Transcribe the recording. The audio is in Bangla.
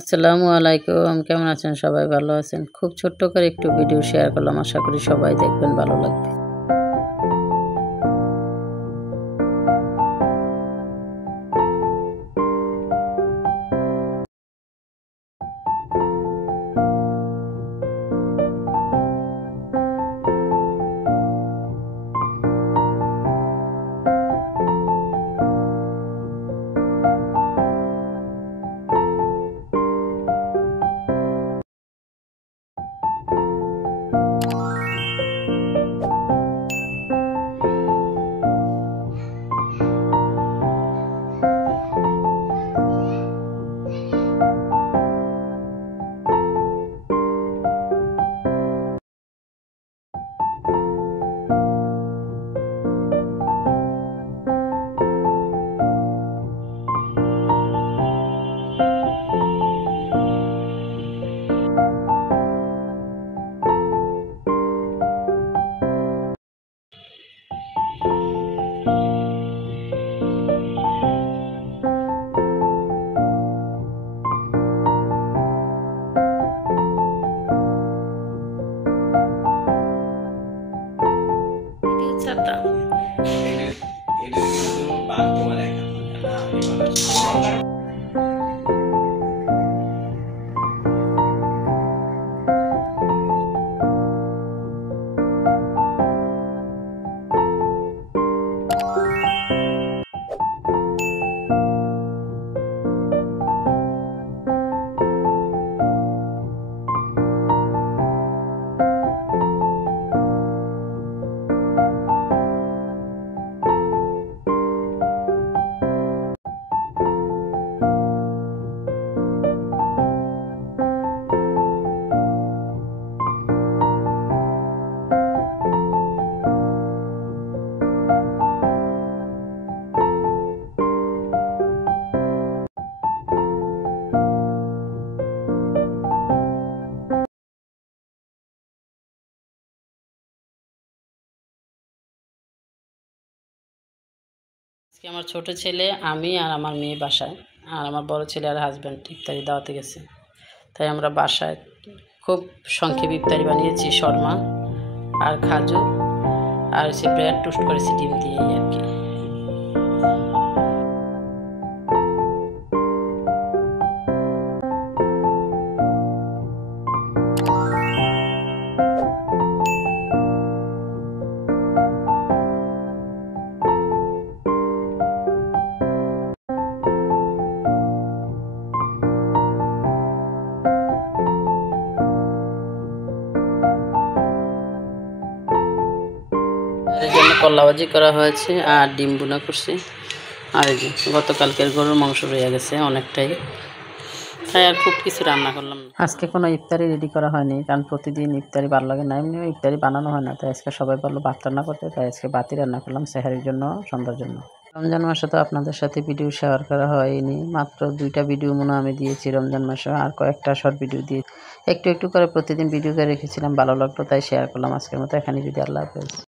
আসসালামু আলাইকুম, কেমন আছেন সবাই? ভালো আছেন? খুব ছোট্ট করে একটু ভিডিও শেয়ার করলাম, আশা করি সবাই দেখবেন, ভালো লাগবে। আজকে আমার ছোট ছেলে, আমি আর আমার মেয়ে বাসায়, আর আমার বড় ছেলে আর হাজব্যান্ড ইফতারি দাওয়াতে গেছে। তাই আমরা বাসায় খুব সংক্ষেপে ইফতারি বানিয়েছি, শর্মা আর খাজু আর সে ব্রেড টোস্ট করেছি ডিম দিয়ে, আর কি। এর জন্য কলা ভাজি করা হয়েছে আর ডিম ভুনা করছি। আর এই যে গতকালকের গরুর মাংস রয়ে গেছে অনেকটাই, তাই আর খুব কিছু রান্না করলাম না। আজকে কোনো ইফতারি রেডি করা হয়নি, কারণ প্রতিদিন ইফতারি ভালো লাগে না, এমনিও ইফতারি বানানো হয় না। তাই আজকে সবাই বললো ভাত রান্না করতে, তাই আজকে ভাতই রান্না করলাম সেহারির জন্য, সন্ধ্যার জন্য। রমজান মাসে তো আপনাদের সাথে ভিডিও শেয়ার করা হয়নি, মাত্র 2টা ভিডিও মনে আমি দিয়েছি রমজান মাসে, আর কয়েকটা শর্ট ভিডিও দিয়ে একটু একটু করে প্রতিদিন ভিডিও করে রেখেছিলাম, ভালো লাগলো তাই শেয়ার করলাম। আজকের মতো এখানে যদি, আল্লাহ হাফেজ।